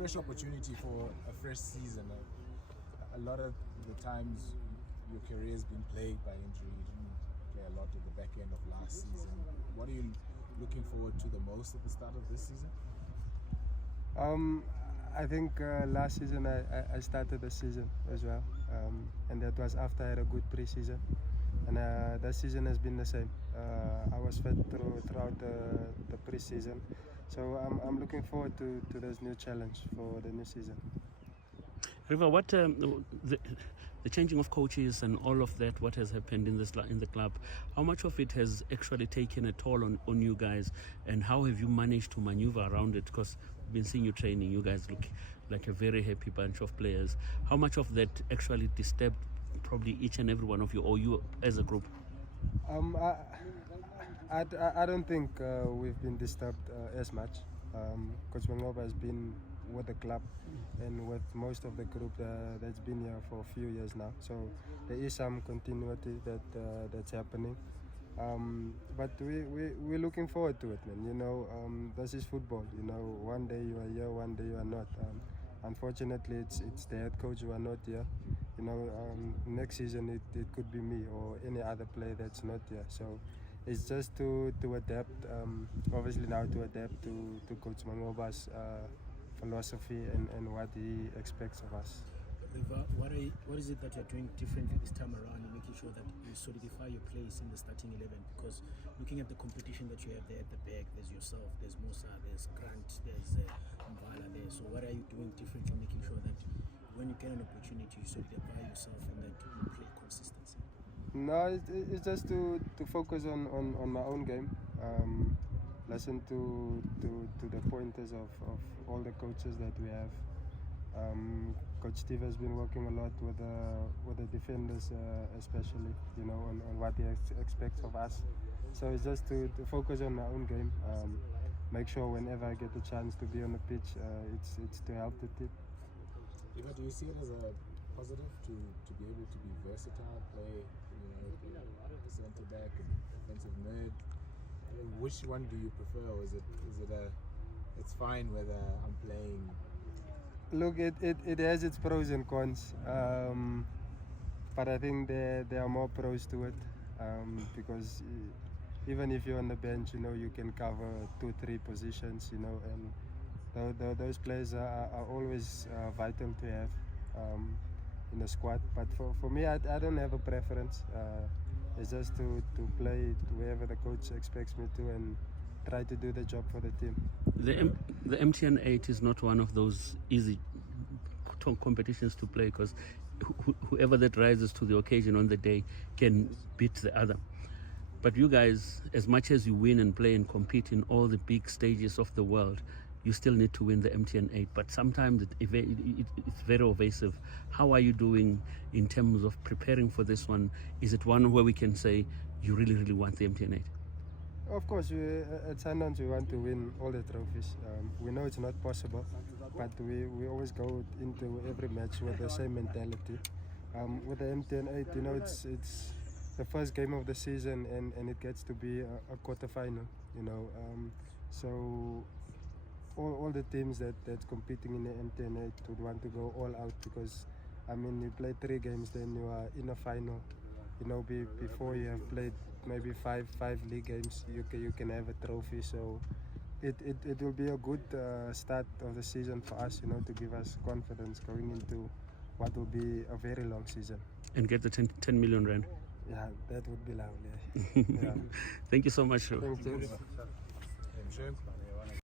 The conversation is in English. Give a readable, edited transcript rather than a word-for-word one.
fresh opportunity for a fresh season. A lot of the times your career has been plagued by injury. You didn't play a lot at the back end of last season. What are you looking forward to the most at the start of this season? I think last season I started the season as well, and that was after I had a good pre-season, and that season has been the same. I was fit throughout the pre-season, so I'm looking forward to this new challenge for the new season. Riva, what the changing of coaches and all of that, what has happened in the club, how much of it has actually taken a toll on you guys, and how have you managed to maneuver around it? Because we've been seeing you training, you guys look like a very happy bunch of players. How much of that actually disturbed probably each and every one of you, or you as a group? I don't think we've been disturbed as much. Coach Mangoba has been with the club and with most of the group that's been here for a few years now. So there is some continuity that's happening. But we're looking forward to it, man. You know, this is football. You know, one day you are here, one day you are not. Unfortunately, it's the head coach who are not here. You know, next season it could be me or any other player that's not here. So it's just to adapt. Obviously now to adapt to Coach Mangoba's philosophy and what he expects of us. Riva, what is it that you're doing differently this time around in making sure that you solidify your place in the starting 11? Because looking at the competition that you have there at the back, there's yourself, there's Musa, there's Grant, there's Mbala there. So what are you doing differently, making sure that when you get an opportunity, you solidify yourself and that you play consistency? No, it's just to focus on my own game. Listen to the pointers of all the coaches that we have. Coach Steve has been working a lot with the defenders, especially, you know, on what he expects of us. So it's just to focus on my own game. Make sure whenever I get the chance to be on the pitch, it's to help the team. Eva, do you see it as a positive to be able to be versatile, play, you know, centre back and defensive mid? Which one do you prefer, or is it it's fine whether I'm playing? Look, it has its pros and cons, but I think there are more pros to it, because even if you're on the bench, you know, you can cover 2-3 positions, you know, and those players are always vital to have in the squad. But for me, I don't have a preference. It's just to play wherever the coach expects me to and try to do the job for the team. The MTN 8 is not one of those easy competitions to play, because whoever that rises to the occasion on the day can beat the other. But you guys, as much as you win and play and compete in all the big stages of the world, you still need to win the MTN 8. But sometimes it's very evasive. How are you doing in terms of preparing for this one? Is it one where we can say you really, really want the MTN 8? Of course, at Sundowns we want to win all the trophies. We know it's not possible, but we always go into every match with the same mentality. With the MTN 8, you know, it's the first game of the season, and it gets to be a quarter-final, you know. So all the teams that's competing in the MTN 8 would want to go all out, because, I mean, you play 3 games, then you are in a final. You know, before you have played maybe five league games, you can have a trophy. So it will be a good start of the season for us, you know, to give us confidence going into what will be a very long season. And get the 10 million rand. Yeah, that would be lovely. Yeah. Thank you so much. Thank you.